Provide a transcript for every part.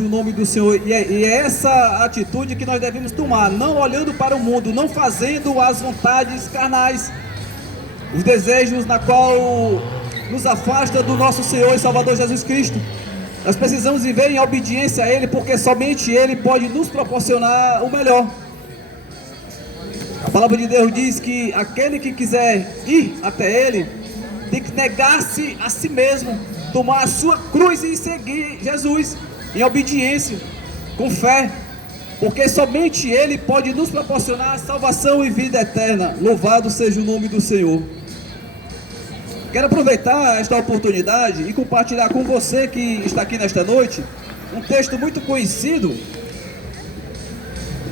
O nome do Senhor, e é essa atitude que nós devemos tomar, não olhando para o mundo, não fazendo as vontades carnais, os desejos na qual nos afasta do nosso Senhor e Salvador Jesus Cristo. Nós precisamos viver em obediência a Ele, porque somente Ele pode nos proporcionar o melhor. A palavra de Deus diz que aquele que quiser ir até Ele tem que negar-se a si mesmo, tomar a sua cruz e seguir Jesus em obediência, com fé, porque somente Ele pode nos proporcionar salvação e vida eterna. Louvado seja o nome do Senhor. Quero aproveitar esta oportunidade e compartilhar com você que está aqui nesta noite um texto muito conhecido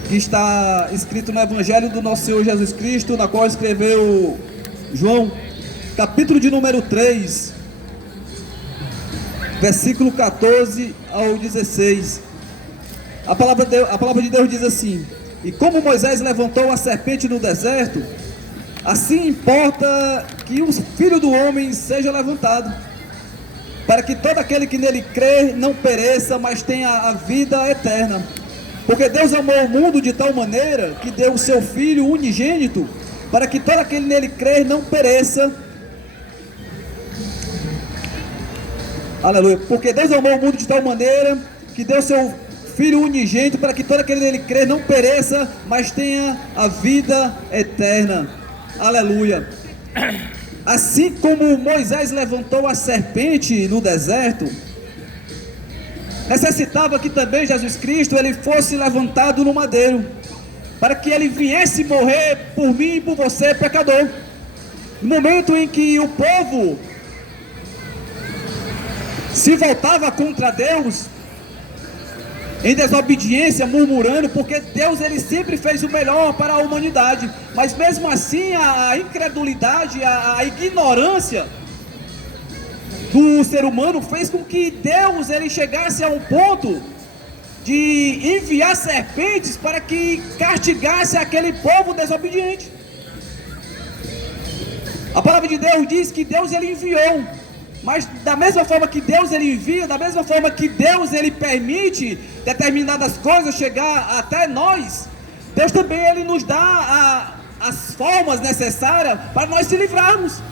que está escrito no Evangelho do nosso Senhor Jesus Cristo, na qual escreveu João, capítulo de número 3, versículo 14 ao 16. A palavra de Deus diz assim: e como Moisés levantou a serpente no deserto, assim importa que o Filho do Homem seja levantado, para que todo aquele que nele crer não pereça, mas tenha a vida eterna. Porque Deus amou o mundo de tal maneira que deu o seu Filho unigênito, para que todo aquele que nele crer não pereça. Aleluia. Porque Deus amou o mundo de tal maneira que deu o seu Filho unigênito, para que todo aquele que nele crer não pereça, mas tenha a vida eterna. Aleluia. Assim como Moisés levantou a serpente no deserto, necessitava que também Jesus Cristo ele fosse levantado no madeiro, para que ele viesse morrer por mim e por você, pecador. No momento em que o povo se voltava contra Deus, em desobediência, murmurando, porque Deus ele sempre fez o melhor para a humanidade, mas mesmo assim a incredulidade, a ignorância do ser humano fez com que Deus ele chegasse a um ponto de enviar serpentes para que castigasse aquele povo desobediente. A palavra de Deus diz que Deus ele enviou, mas da mesma forma que Deus ele envia, da mesma forma que Deus ele permite determinadas coisas chegar até nós, Deus também ele nos dá as formas necessárias para nós se livrarmos.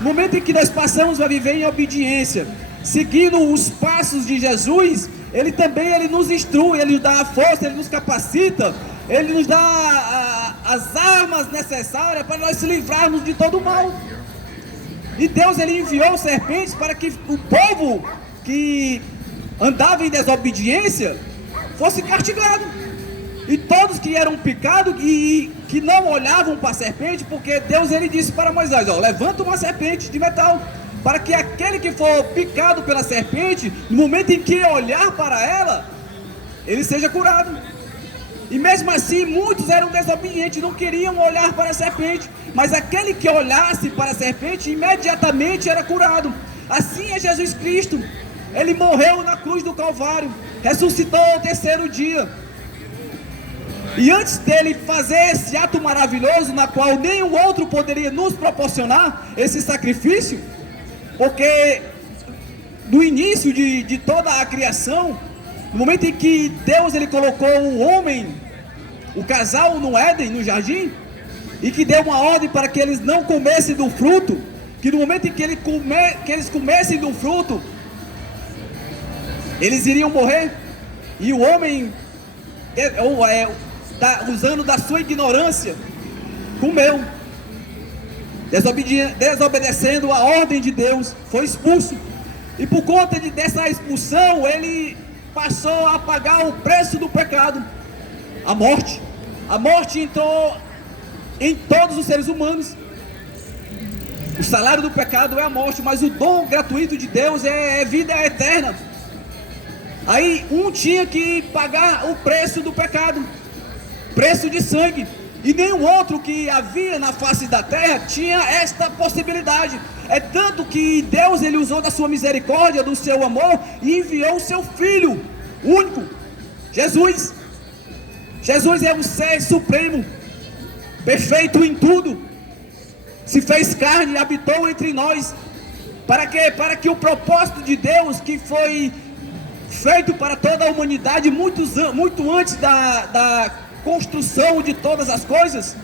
No momento em que nós passamos a viver em obediência, seguindo os passos de Jesus, Ele também ele nos instrui, Ele nos dá a força, Ele nos capacita, Ele nos dá as armas necessárias para nós se livrarmos de todo o mal. E Deus ele enviou serpentes para que o povo que andava em desobediência fosse castigado. E todos que eram picados e que não olhavam para a serpente, porque Deus ele disse para Moisés: levanta uma serpente de metal, para que aquele que for picado pela serpente, no momento em que olhar para ela, ele seja curado. E mesmo assim muitos eram desobedientes, não queriam olhar para a serpente, mas aquele que olhasse para a serpente imediatamente era curado. Assim é Jesus Cristo. Ele morreu na cruz do Calvário, ressuscitou ao terceiro dia, e antes dele fazer esse ato maravilhoso, na qual nenhum outro poderia nos proporcionar esse sacrifício, porque no início de toda a criação, no momento em que Deus ele colocou o homem, o casal no Éden, no jardim, e que deu uma ordem para que eles não comessem do fruto, que no momento em que eles comessem do fruto, eles iriam morrer, e o homem, usando da sua ignorância, comeu, desobedecendo a ordem de Deus, foi expulso, e por conta dessa expulsão, ele passou a pagar o preço do pecado, a morte. A morte entrou em todos os seres humanos. O salário do pecado é a morte, mas o dom gratuito de Deus é vida eterna. Aí um tinha que pagar o preço do pecado, preço de sangue, e nenhum outro que havia na face da terra tinha esta possibilidade. É tanto que Deus ele usou da sua misericórdia, do seu amor, e enviou o seu Filho único, Jesus. Jesus é o ser supremo, perfeito em tudo, se fez carne e habitou entre nós. Para quê? Para que o propósito de Deus, que foi feito para toda a humanidade muito antes da construção de todas as coisas.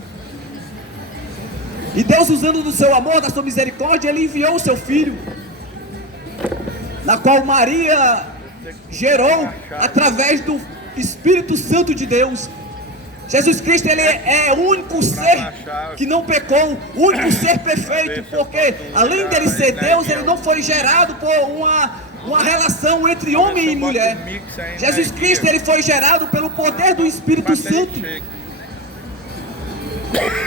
E Deus, usando do seu amor, da sua misericórdia, Ele enviou o seu Filho, na qual Maria gerou através do Espírito Santo de Deus. Jesus Cristo, Ele é o único ser que não pecou, o único ser perfeito, porque além dele ser Deus, Ele não foi gerado por uma relação entre homem e mulher. Jesus Cristo, Ele foi gerado pelo poder do Espírito Santo.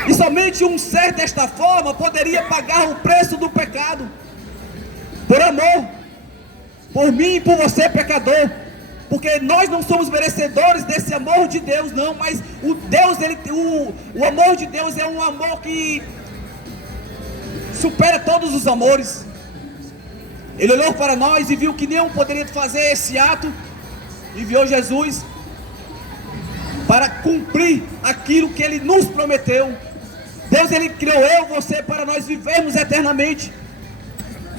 E somente um ser desta forma poderia pagar o preço do pecado, por amor, por mim e por você, pecador. Porque nós não somos merecedores desse amor de Deus, não. Mas o amor de Deus é um amor que supera todos os amores. Ele olhou para nós e viu que nenhum poderia fazer esse ato, enviou Jesus para cumprir aquilo que Ele nos prometeu. Deus, Ele criou eu, você, para nós vivermos eternamente.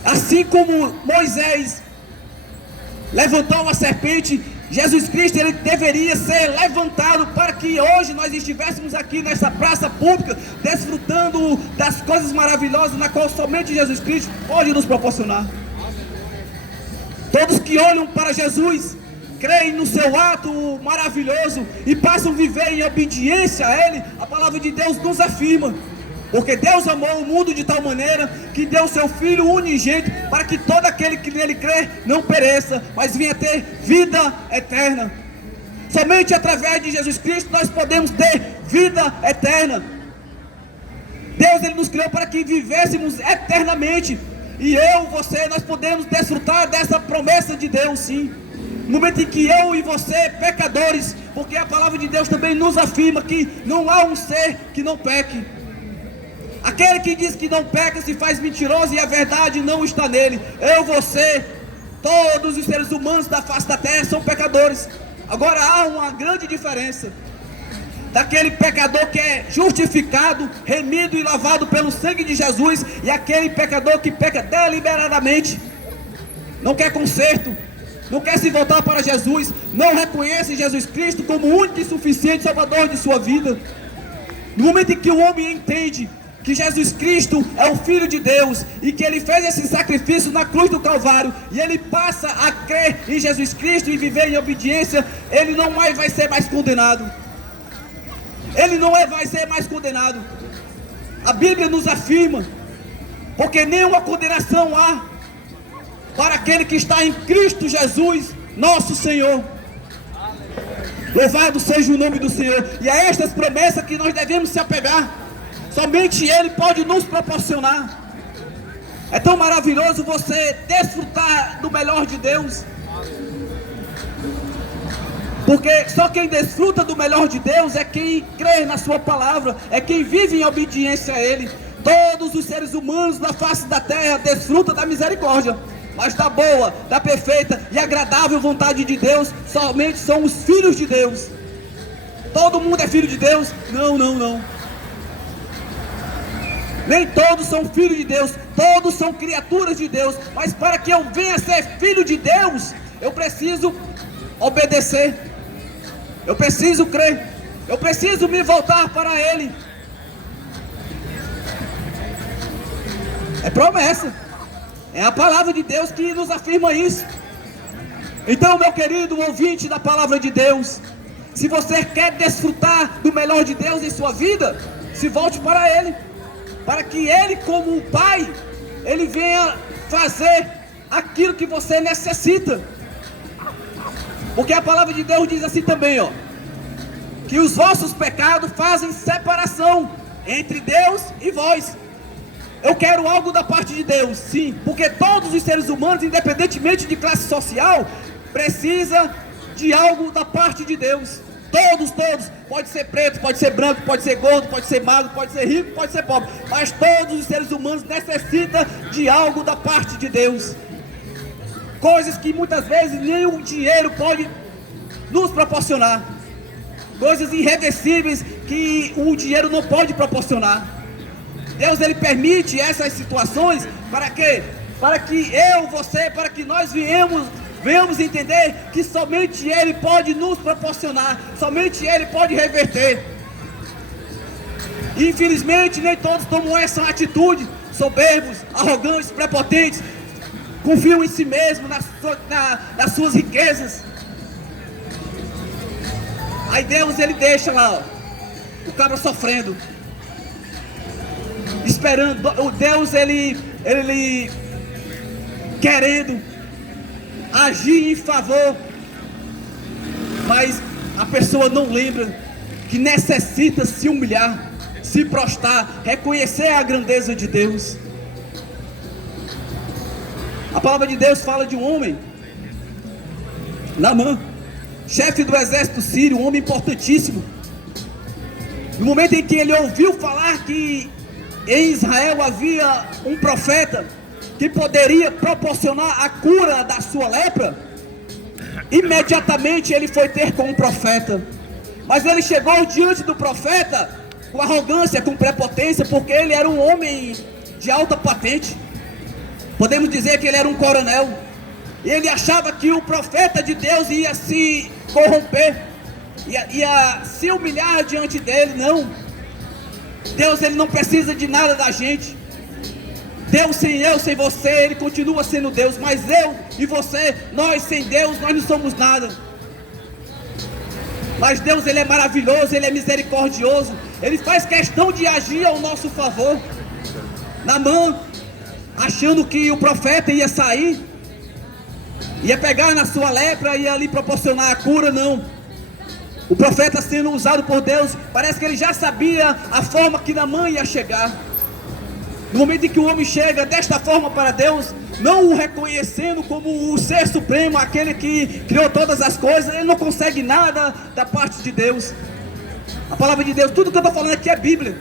Assim como Moisés levantou uma serpente, Jesus Cristo, Ele deveria ser levantado para que hoje nós estivéssemos aqui nessa praça pública, desfrutando das coisas maravilhosas na qual somente Jesus Cristo pode nos proporcionar. Todos que olham para Jesus, creem no seu ato maravilhoso e passam a viver em obediência a Ele, a palavra de Deus nos afirma. Porque Deus amou o mundo de tal maneira que deu o seu Filho unigênito para que todo aquele que nele crê não pereça, mas venha ter vida eterna. Somente através de Jesus Cristo nós podemos ter vida eterna. Deus, Ele nos criou para que vivêssemos eternamente. E você, nós podemos desfrutar dessa promessa de Deus, sim. No momento em que eu e você, pecadores, porque a palavra de Deus também nos afirma que não há um ser que não peque. Aquele que diz que não peca se faz mentiroso e a verdade não está nele. Eu, você, todos os seres humanos da face da terra são pecadores. Agora há uma grande diferença daquele pecador que é justificado, remido e lavado pelo sangue de Jesus, e aquele pecador que peca deliberadamente, não quer conserto, não quer se voltar para Jesus, não reconhece Jesus Cristo como o único e suficiente Salvador de sua vida. No momento em que o homem entende que Jesus Cristo é o Filho de Deus e que Ele fez esse sacrifício na cruz do Calvário, e ele passa a crer em Jesus Cristo e viver em obediência, ele não vai ser mais condenado. Ele não vai ser mais condenado. A Bíblia nos afirma, porque nenhuma condenação há para aquele que está em Cristo Jesus, nosso Senhor. Louvado seja o nome do Senhor. E é estas promessas que nós devemos se apegar. Somente Ele pode nos proporcionar. É tão maravilhoso você desfrutar do melhor de Deus, porque só quem desfruta do melhor de Deus é quem crê na sua palavra, é quem vive em obediência a Ele. Todos os seres humanos da face da terra desfrutam da misericórdia, mas da boa, da perfeita e agradável vontade de Deus somente são os filhos de Deus. Todo mundo é filho de Deus? Não, não, não. Nem todos são filhos de Deus, todos são criaturas de Deus, mas para que eu venha a ser filho de Deus, eu preciso obedecer, eu preciso crer, eu preciso me voltar para Ele. É promessa, é a palavra de Deus que nos afirma isso. Então, meu querido ouvinte da palavra de Deus, se você quer desfrutar do melhor de Deus em sua vida, se volte para Ele, para que Ele, como o Pai, Ele venha fazer aquilo que você necessita. Porque a palavra de Deus diz assim também, ó, que os vossos pecados fazem separação entre Deus e vós. Eu quero algo da parte de Deus, sim, porque todos os seres humanos, independentemente de classe social, precisa de algo da parte de Deus. Todos, pode ser preto, pode ser branco, pode ser gordo, pode ser magro, pode ser rico, pode ser pobre, mas todos os seres humanos necessitam de algo da parte de Deus. Coisas que muitas vezes nem o dinheiro pode nos proporcionar, coisas irreversíveis que o dinheiro não pode proporcionar. Deus, Ele permite essas situações para quê? Para que eu, você, para que nós venhamos entender que somente Ele pode nos proporcionar, somente Ele pode reverter. E infelizmente nem todos tomam essa atitude, soberbos, arrogantes, prepotentes, confiam em si mesmos, nas suas riquezas. Aí Deus, Ele deixa lá, ó, o cabra sofrendo, esperando. O Deus, ele querendo agir em favor, mas a pessoa não lembra que necessita se humilhar, se prostrar, reconhecer a grandeza de Deus. A palavra de Deus fala de um homem, Naamã, chefe do exército sírio, um homem importantíssimo. No momento em que ele ouviu falar que em Israel havia um profeta que poderia proporcionar a cura da sua lepra, imediatamente ele foi ter com o profeta. Mas ele chegou diante do profeta com arrogância, com prepotência, porque ele era um homem de alta patente. Podemos dizer que ele era um coronel. E ele achava que o profeta de Deus ia se corromper, ia se humilhar diante dele. Não. Deus, ele não precisa de nada da gente. Deus sem eu, sem você, Ele continua sendo Deus. Mas eu e você, nós sem Deus, nós não somos nada. Mas Deus, Ele é maravilhoso, Ele é misericordioso. Ele faz questão de agir ao nosso favor. Naamã, achando que o profeta ia sair, ia pegar na sua lepra, ia lhe proporcionar a cura, não. O profeta sendo usado por Deus, parece que ele já sabia a forma que Naamã ia chegar. No momento em que o homem chega desta forma para Deus, não o reconhecendo como o ser supremo, aquele que criou todas as coisas, ele não consegue nada da parte de Deus. A palavra de Deus, tudo que eu estou falando aqui é Bíblia.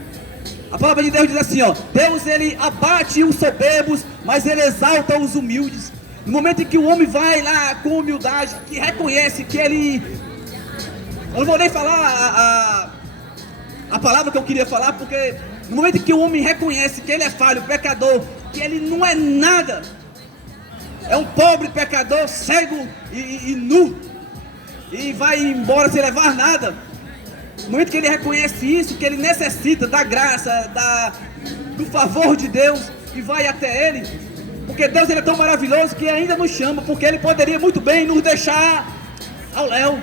A palavra de Deus diz assim, ó: Deus, ele abate os soberbos, mas ele exalta os humildes. No momento em que o homem vai lá com humildade, que reconhece que ele... Eu não vou nem falar a palavra que eu queria falar, porque no momento em que o homem reconhece que ele é falho, pecador, que ele não é nada, é um pobre pecador, cego e nu, e vai embora sem levar nada. No momento que ele reconhece isso, que ele necessita da graça, do favor de Deus, e vai até Ele, porque Deus, ele é tão maravilhoso que ainda nos chama, porque Ele poderia muito bem nos deixar ao léu,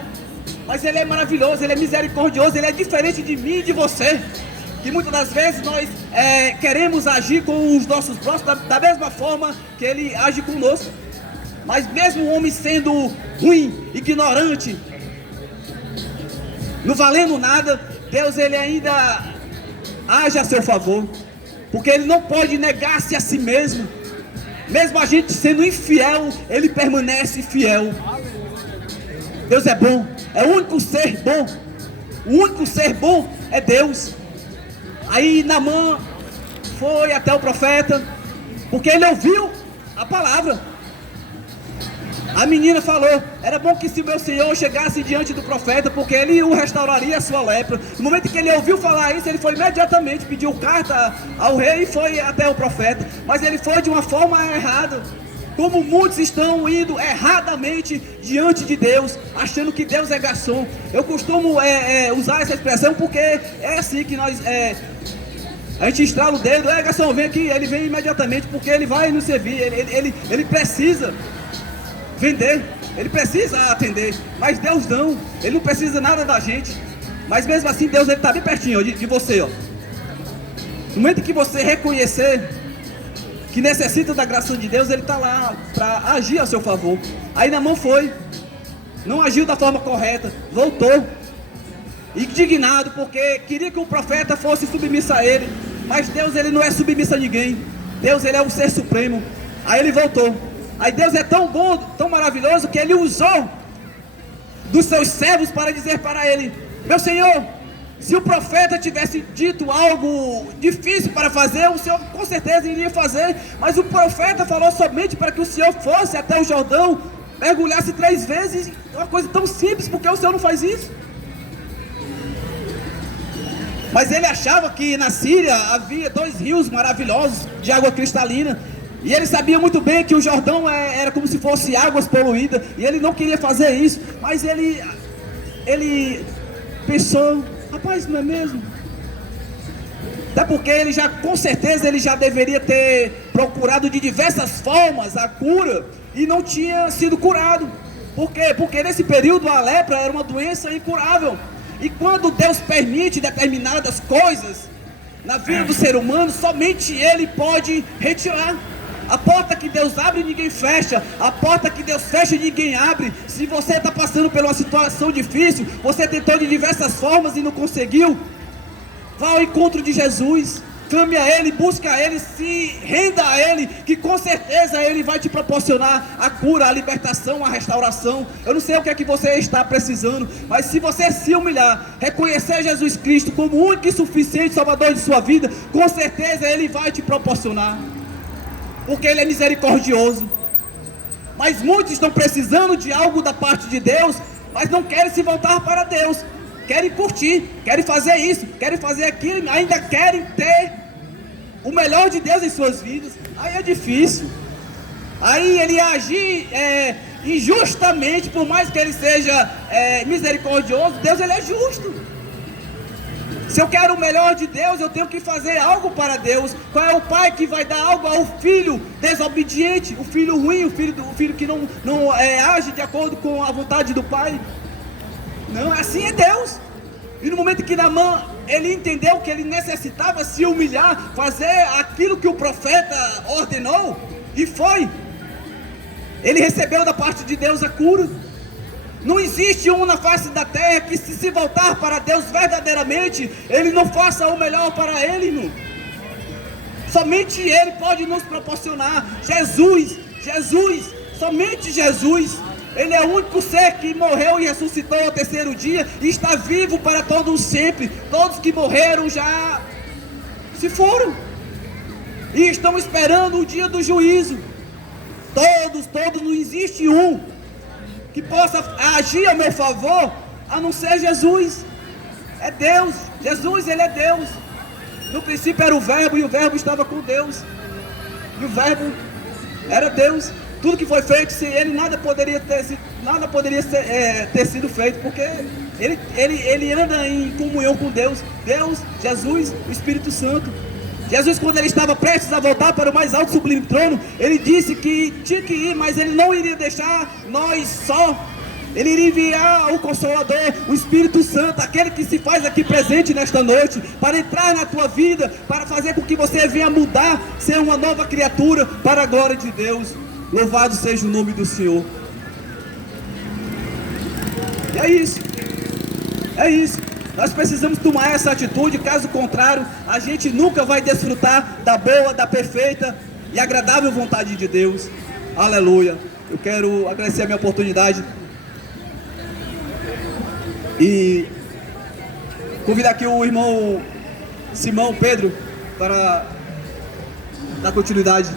mas Ele é maravilhoso, Ele é misericordioso, Ele é diferente de mim e de você, que muitas das vezes nós queremos agir com os nossos próximos da mesma forma que Ele age conosco. Mas mesmo o homem sendo ruim, ignorante, não valendo nada, Deus, ele ainda age a seu favor, porque Ele não pode negar-se a si mesmo. Mesmo a gente sendo infiel, Ele permanece fiel. Deus é bom, é o único ser bom. O único ser bom é Deus. Aí Naamã foi até o profeta, porque ele ouviu a palavra. A menina falou: era bom que se meu senhor chegasse diante do profeta, porque ele o restauraria a sua lepra. No momento que ele ouviu falar isso, ele foi imediatamente, pediu carta ao rei e foi até o profeta. Mas ele foi de uma forma errada, como muitos estão indo erradamente diante de Deus, achando que Deus é garçom. Eu costumo usar essa expressão porque é assim que nós... a gente estrala o dedo: garçom, vem aqui. Ele vem imediatamente, porque ele vai nos servir. Ele precisa vender, ele precisa atender. Mas Deus não, Ele não precisa nada da gente. Mas mesmo assim Deus, Ele está bem pertinho, ó, de você, ó. No momento que você reconhecer que necessita da graça de Deus, Ele está lá para agir a seu favor. Aí Naamã foi, não agiu da forma correta, voltou indignado, porque queria que o profeta fosse submisso a ele. Mas Deus, Ele não é submisso a ninguém. Deus, Ele é o ser supremo. Aí ele voltou. Aí Deus é tão bom, tão maravilhoso, que Ele usou dos seus servos para dizer para ele: meu senhor, se o profeta tivesse dito algo difícil para fazer, o senhor com certeza iria fazer. Mas o profeta falou somente para que o senhor fosse até o Jordão, mergulhasse 3 vezes. Uma coisa tão simples, por que o senhor não faz isso? Mas ele achava que na Síria havia 2 rios maravilhosos de água cristalina. E ele sabia muito bem que o Jordão era como se fosse águas poluídas, e ele não queria fazer isso, mas ele pensou, rapaz, não é mesmo? Até porque ele já, com certeza, ele já deveria ter procurado de diversas formas a cura, e não tinha sido curado. Por quê? Porque nesse período a lepra era uma doença incurável, e quando Deus permite determinadas coisas na vida do ser humano, somente Ele pode retirar. A porta que Deus abre, ninguém fecha. A porta que Deus fecha, ninguém abre. Se você está passando por uma situação difícil, você tentou de diversas formas e não conseguiu, vá ao encontro de Jesus, clame a Ele, busque a Ele, se renda a Ele, que com certeza Ele vai te proporcionar a cura, a libertação, a restauração. Eu não sei o que é que você está precisando, mas se você se humilhar, reconhecer Jesus Cristo como o único e suficiente Salvador de sua vida, com certeza Ele vai te proporcionar, porque Ele é misericordioso. Mas muitos estão precisando de algo da parte de Deus, mas não querem se voltar para Deus, querem curtir, querem fazer isso, querem fazer aquilo, ainda querem ter o melhor de Deus em suas vidas. Aí é difícil, aí ele agir injustamente, por mais que ele seja misericordioso. Deus, ele é justo. Se eu quero o melhor de Deus, eu tenho que fazer algo para Deus. Qual é o pai que vai dar algo ao filho desobediente, o filho ruim, o filho que não age de acordo com a vontade do pai? Não, assim é Deus. E no momento que Naamã, ele entendeu que ele necessitava se humilhar, fazer aquilo que o profeta ordenou, e foi, ele recebeu da parte de Deus a cura. Não existe um na face da terra que se voltar para Deus verdadeiramente, ele não faça o melhor para ele, irmão. Somente Ele pode nos proporcionar. Jesus, somente Jesus. Ele é o único ser que morreu e ressuscitou ao terceiro dia, e está vivo para todos sempre. Todos que morreram já se foram, e estão esperando o dia do juízo. Todos, não existe um que possa agir a meu favor, a não ser Jesus. É Deus. Jesus, Ele é Deus. No princípio era o Verbo, e o Verbo estava com Deus, e o Verbo era Deus. Tudo que foi feito, sem Ele nada poderia ter sido feito, porque ele anda em comunhão com Deus. Deus, Jesus, o Espírito Santo. Jesus, quando ele estava prestes a voltar para o mais alto e sublime trono, ele disse que tinha que ir, mas ele não iria deixar nós só. Ele iria enviar o Consolador, o Espírito Santo, aquele que se faz aqui presente nesta noite, para entrar na tua vida, para fazer com que você venha mudar, ser uma nova criatura para a glória de Deus. Louvado seja o nome do Senhor. E é isso. Nós precisamos tomar essa atitude, caso contrário, a gente nunca vai desfrutar da boa, da perfeita e agradável vontade de Deus. Aleluia. Eu quero agradecer a minha oportunidade e convidar aqui o irmão Simão Pedro para dar continuidade.